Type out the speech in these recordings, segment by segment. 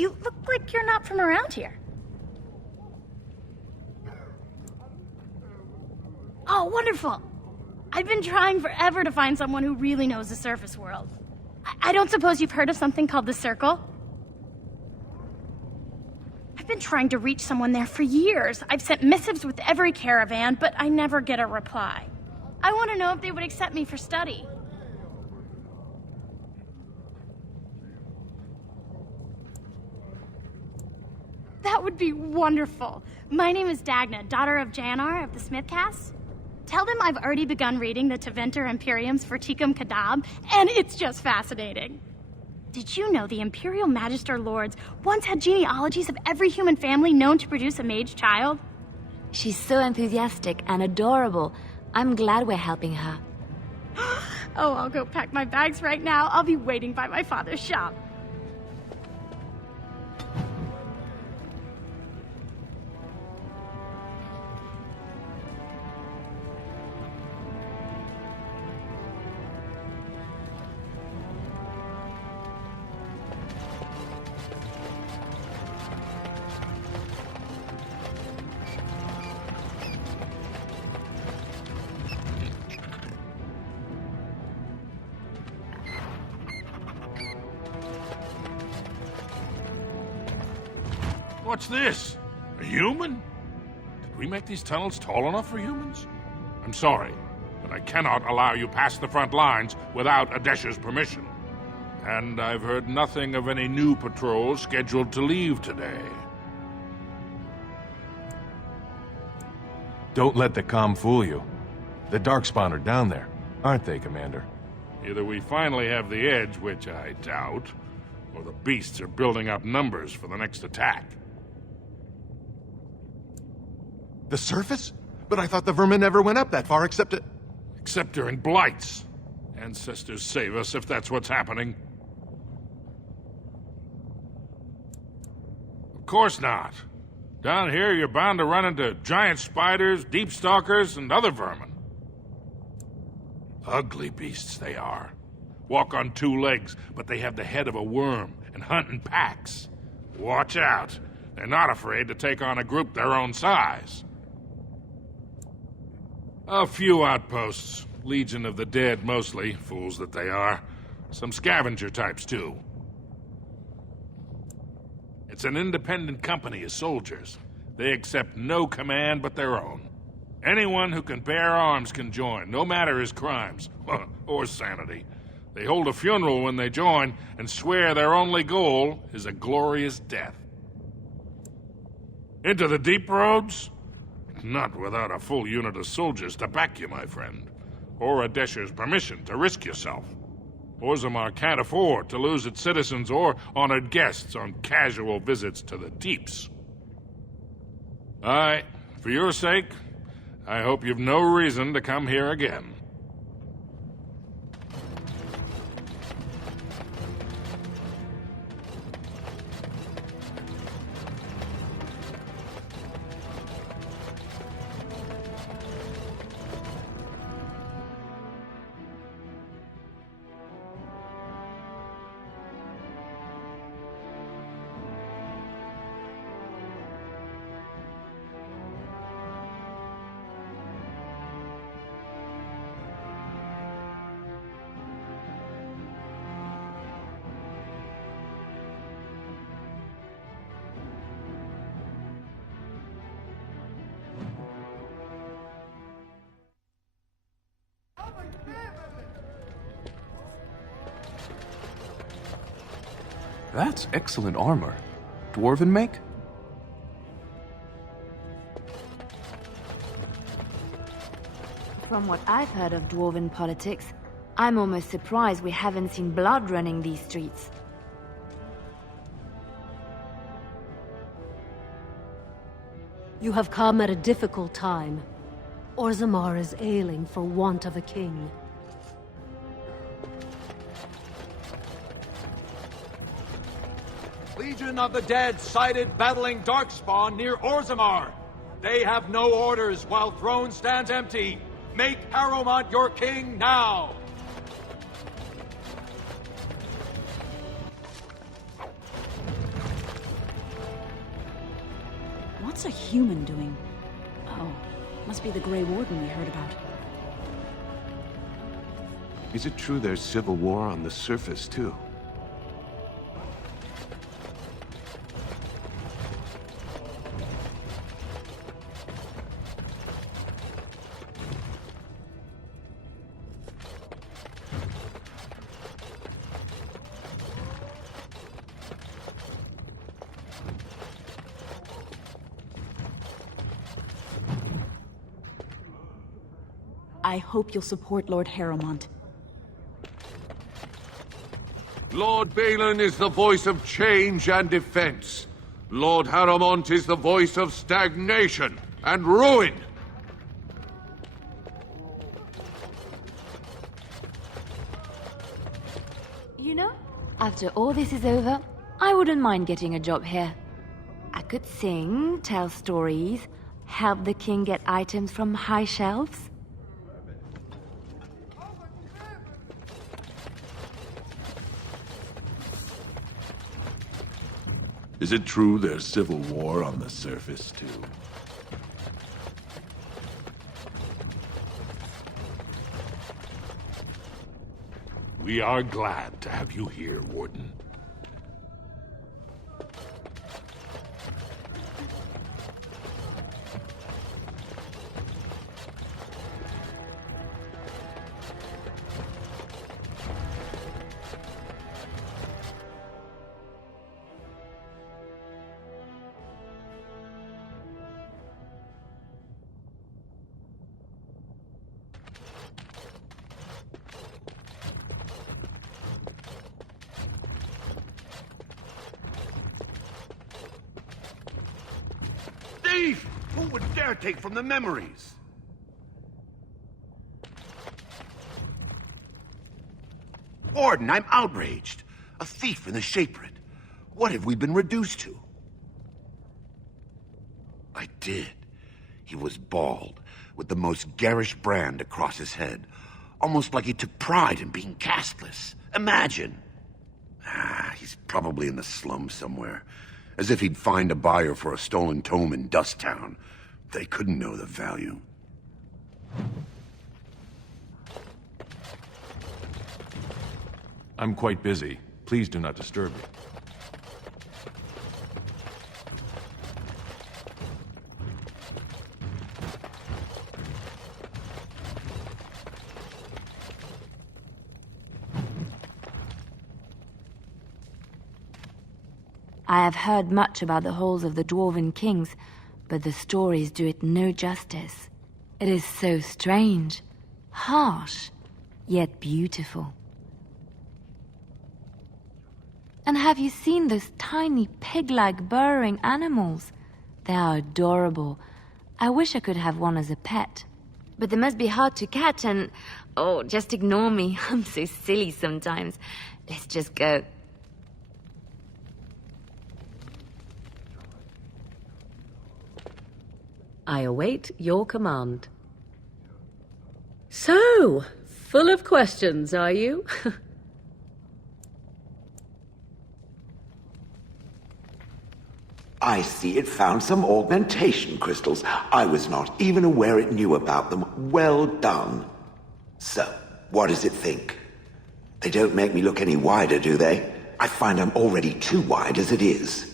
You look like you're not from around here. Oh, wonderful! I've been trying forever to find someone who really knows the surface world. I don't suppose you've heard of something called the Circle? I've been trying to reach someone there for years. I've sent missives with every caravan, but I never get a reply. I want to know if they would accept me for study. That would be wonderful. My name is Dagna, daughter of Janar of the Smithcasts. Tell them I've already begun reading the Teventer Imperiums for Tikum Kadab, and it's just fascinating. Did you know the Imperial Magister Lords once had genealogies of every human family known to produce a mage child? She's so enthusiastic and adorable. I'm glad we're helping her. Oh, I'll go pack my bags right now. I'll be waiting by my father's shop. What's this? A human? Did we make these tunnels tall enough for humans? I'm sorry, but I cannot allow you past the front lines without Adesha's permission. And I've heard nothing of any new patrols scheduled to leave today. Don't let the comm fool you. The Darkspawn are down there, aren't they, Commander? Either we finally have the edge, which I doubt, or the beasts are building up numbers for the next attack. The surface? But I thought the vermin never went up that far except it... Except during blights. Ancestors save us if that's what's happening. Of course not. Down here, you're bound to run into giant spiders, deep stalkers, and other vermin. Ugly beasts they are. Walk on two legs, but they have the head of a worm and hunt in packs. Watch out. They're not afraid to take on a group their own size. A few outposts. Legion of the Dead, mostly. Fools that they are. Some scavenger types, too. It's an independent company of soldiers. They accept no command but their own. Anyone who can bear arms can join, no matter his crimes, or sanity. They hold a funeral when they join, and swear their only goal is a glorious death. Into the deep roads? Not without a full unit of soldiers to back you, my friend. Or Adesha's permission to risk yourself. Orzammar can't afford to lose its citizens or honored guests on casual visits to the deeps. For your sake, I hope you've no reason to come here again. That's excellent armor. Dwarven make? From what I've heard of Dwarven politics, I'm almost surprised we haven't seen blood running these streets. You have come at a difficult time. Orzammar is ailing for want of a king. Legion of the Dead sighted battling Darkspawn near Orzammar. They have no orders while throne stands empty. Make Harrowmont your king now! What's a human doing? Oh, must be the Grey Warden we heard about. Is it true there's civil war on the surface, too? I hope you'll support Lord Harrowmont. Lord Balin is the voice of change and defense. Lord Harrowmont is the voice of stagnation and ruin. You know, after all this is over, I wouldn't mind getting a job here. I could sing, tell stories, help the king get items from high shelves. Is it true there's civil war on the surface, too? We are glad to have you here, Warden. Thief! Who would dare take from the memories? Warden, I'm outraged. A thief in the Shapered. What have we been reduced to? I did. He was bald, with the most garish brand across his head. Almost like he took pride in being castless. Imagine! He's probably in the slums somewhere. As if he'd find a buyer for a stolen tome in Dust Town. They couldn't know the value. I'm quite busy. Please do not disturb me. I have heard much about the halls of the Dwarven Kings, but the stories do it no justice. It is so strange, harsh, yet beautiful. And have you seen those tiny pig-like burrowing animals? They are adorable. I wish I could have one as a pet. But they must be hard to catch and... Oh, just ignore me. I'm so silly sometimes. Let's just go. I await your command. So, full of questions, are you? I see it found some augmentation crystals. I was not even aware it knew about them. Well done. So, what does it think? They don't make me look any wider, do they? I find I'm already too wide as it is.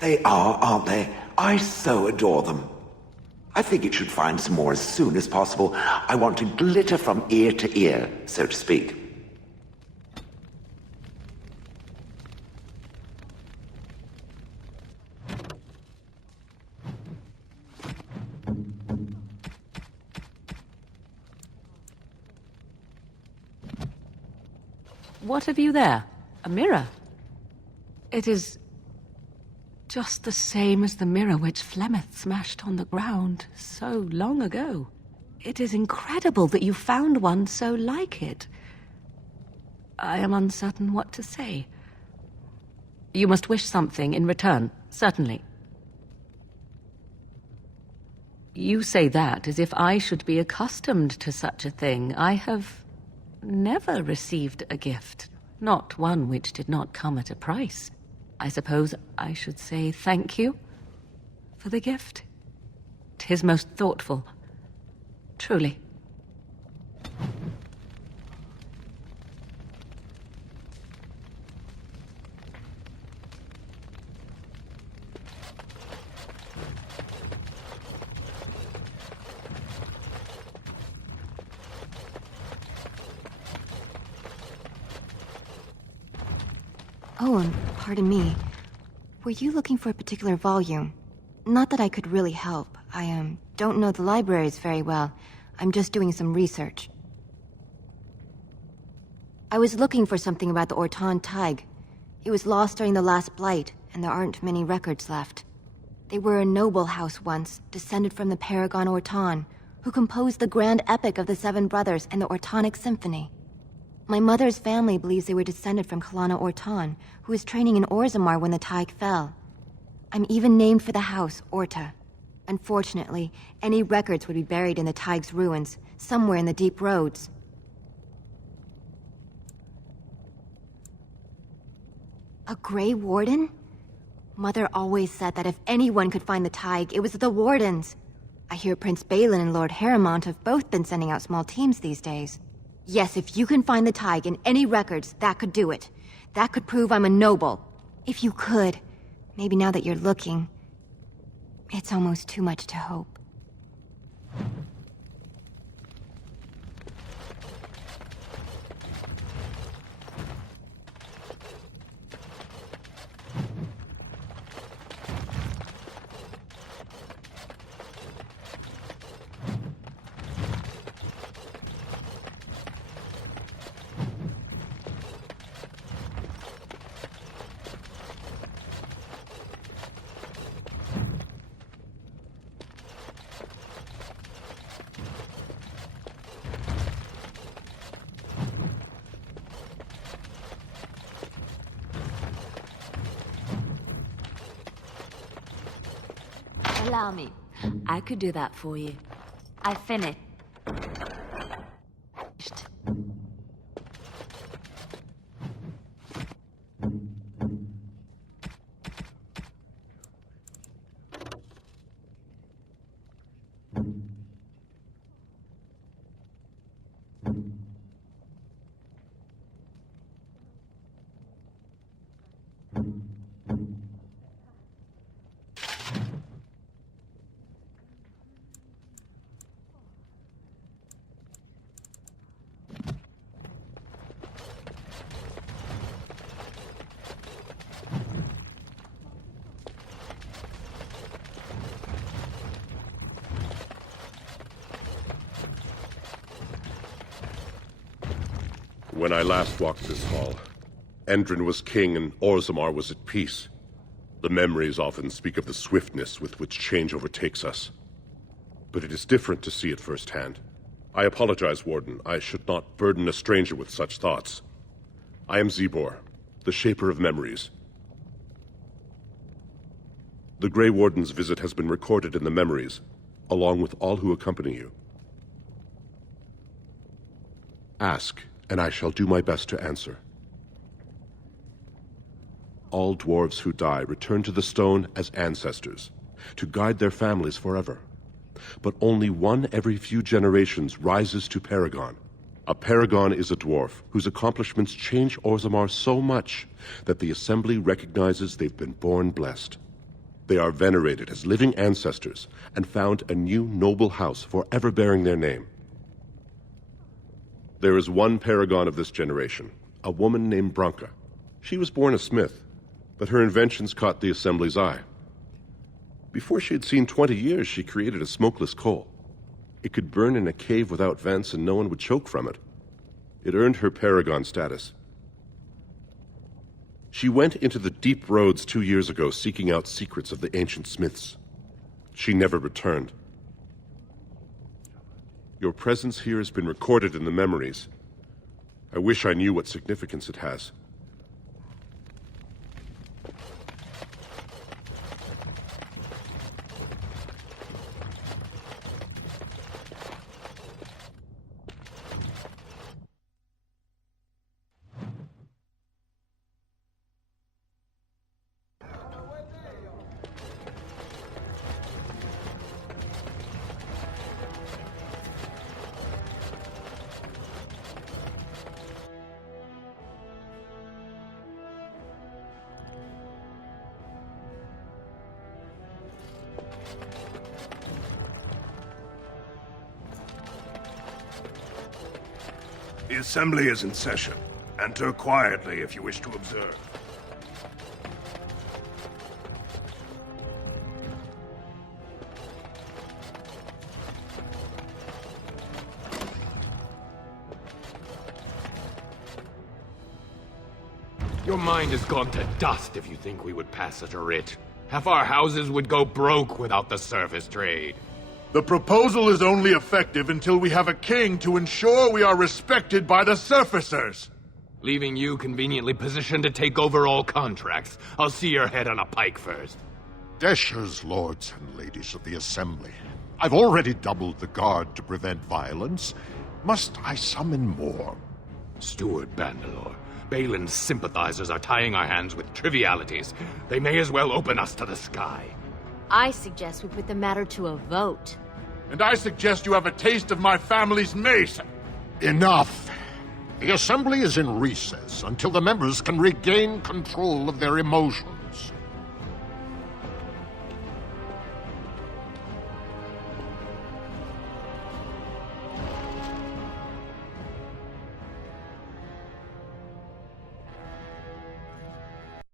They are, aren't they? I so adore them. I think it should find some more as soon as possible. I want to glitter from ear to ear, so to speak. What have you there? A mirror? It is... just the same as the mirror which Flemeth smashed on the ground so long ago. It is incredible that you found one so like it. I am uncertain what to say. You must wish something in return, certainly. You say that as if I should be accustomed to such a thing. I have never received a gift, not one which did not come at a price. I suppose I should say thank you for the gift. 'Tis most thoughtful. Truly. Oh, and pardon me. Were you looking for a particular volume? Not that I could really help. I don't know the libraries very well. I'm just doing some research. I was looking for something about the Orton Tig. It was lost during the last Blight, and there aren't many records left. They were a noble house once, descended from the Paragon Orton, who composed the grand epic of the Seven Brothers and the Ortonic Symphony. My mother's family believes they were descended from Kalana Orton, who was training in Orzammar when the Tig fell. I'm even named for the house, Orta. Unfortunately, any records would be buried in the Tig's ruins, somewhere in the deep roads. A Grey Warden? Mother always said that if anyone could find the Tig, it was the Wardens. I hear Prince Balin and Lord Harrowmont have both been sending out small teams these days. Yes, if you can find the Tig in any records, that could do it. That could prove I'm a noble. If you could. Maybe now that you're looking, it's almost too much to hope. Allow me. I could do that for you. I finished. When I last walked this hall, Endrin was king and Orzammar was at peace. The memories often speak of the swiftness with which change overtakes us. But it is different to see it firsthand. I apologize, Warden. I should not burden a stranger with such thoughts. I am Zebor, the Shaper of Memories. The Grey Warden's visit has been recorded in the memories, along with all who accompany you. Ask, and I shall do my best to answer. All dwarves who die return to the stone as ancestors, to guide their families forever. But only one every few generations rises to Paragon. A Paragon is a dwarf whose accomplishments change Orzammar so much that the Assembly recognizes they've been born blessed. They are venerated as living ancestors and found a new noble house forever bearing their name. There is one Paragon of this generation, a woman named Branka. She was born a smith, but her inventions caught the Assembly's eye. Before she had seen 20 years, she created a smokeless coal. It could burn in a cave without vents and no one would choke from it. It earned her Paragon status. She went into the deep roads 2 years ago seeking out secrets of the ancient smiths. She never returned. Your presence here has been recorded in the memories. I wish I knew what significance it has. The Assembly is in session. Enter quietly if you wish to observe. Your mind has gone to dust if you think we would pass such a writ. Half our houses would go broke without the service trade. The proposal is only effective until we have a king to ensure we are respected by the surfacers. Leaving you conveniently positioned to take over all contracts. I'll see your head on a pike first. Deshers, lords and ladies of the Assembly. I've already doubled the guard to prevent violence. Must I summon more? Steward Bandalore, Balin's sympathizers are tying our hands with trivialities. They may as well open us to the sky. I suggest we put the matter to a vote. And I suggest you have a taste of my family's mace. Enough. The Assembly is in recess until the members can regain control of their emotions.